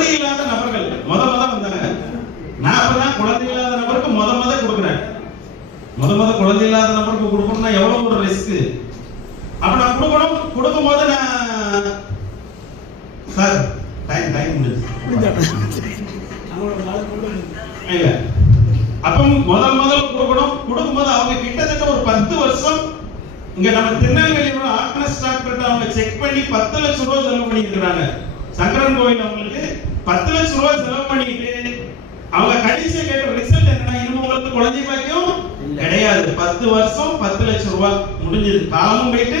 குழந்தை இல்லாத நபர்கள். முத முத வந்தாங்க. நான் அப்பதான் குழந்தை இல்லாத நபருக்கு முத முத கொடுக்குறேன். முத முத குழந்தை இல்லாத நபருக்கு கொடுக்கணும்னா எவ்வளவு ஒரு ரிஸ்க் அப்ப நான் கொடுக்கணும். கொடுக்கும்போது நான் சார் டைம் டைம் இல்ல. அப்ப முதல் முதல் கொடுக்கணும். கொடுக்கும்போது அவங்க கிட்டத்தட்ட ஒரு பத்து வருஷம் இங்க நம்ம திருநெல்வேலியோட ஆக்னஸ் பண்ணிட்டு அவங்க செக் பண்ணி பத்து லட்சம் ரூபாய் செலவு பண்ணியிருக்கிறாங்க. சங்கரன் கோவில் அவங்களுக்கு பத்து லட்சம் ரூபாய் செலவு பண்ணிட்டு அவங்க கடைசியா கேட்ட ரிசல்ட் என்னன்னா இன்னும் உங்களுக்கு குழந்தை பாக்கியம் கிடையாது. பத்து வருஷம் பத்து லட்சம் ரூபாய் முடிஞ்சது. காலமும் போயிட்டு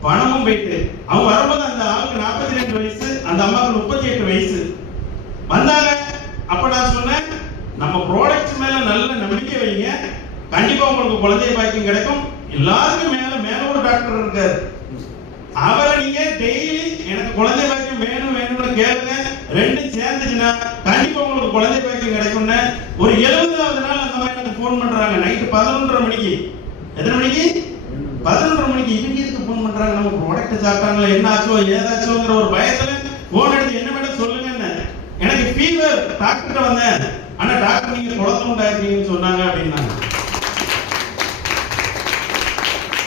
பணமும் போயிட்டு. அவங்க வரும்போது அந்த ஆளுக்கு நாற்பத்தி ரெண்டு வயசு அந்த அம்மாவுக்கு முப்பத்தி எட்டு வயசு. வந்தாங்க. அப்ப நான் சொன்னேன் நம்ம ப்ராடக்ட் மேல நல்ல நம்பிக்கை வைங்க. கண்டிப்பா உங்களுக்கு குழந்தை பாக்கியம் கிடைக்கும். எல்லாருக்கும் மேல மேல ஒரு டாக்டர் இருக்காரு. அவரை நீங்க டெய்லி எனக்கு குழந்தை பாக்கியம் வேணும் வேணும்னு கேளுங்க. ரெண்டும் சேர்ந்துச்சுன்னா கண்டிப்பா உங்களுக்கு குழந்தை பாக்கியம் கிடைக்கும்னு ஒரு எழுபதாவது நாள் அந்த மாதிரி எனக்கு ஃபோன் பண்றாங்க. நைட்டு பதினொன்றரை மணிக்கு. எத்தனை மணிக்கு? பதினொன்றரை மணிக்கு. இவங்க எதுக்கு ஃபோன் பண்றாங்க? நம்ம ப்ராடக்ட் சாப்பிட்டாங்களா? என்ன ஆச்சோ ஏதாச்சோங்கிற ஒரு பயத்துல ஃபோன் எடுத்து என்ன மேடம் சொல்லுங்க எனக்கு ஃபீவர் டாக்டர் வந்தேன். ஆனா டாக்டர் நீங்க குழந்தை உண்டாயிருக்கீங்கன்னு சொன்னாங்க அப்படின்னாங்க.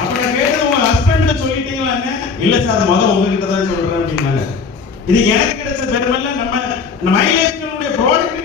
அப்ப நான் கேட்டது உங்க ஹஸ்பண்ட் சொல்லிட்டீங்களாங்க? இல்ல சார் முத உங்ககிட்ட தான் சொல்றேன் அப்படின்னாங்க. இது எனக்கு கிடைச்ச பெருமை நம்ம மைலேஜ்களுடைய ப்ராடக்ட்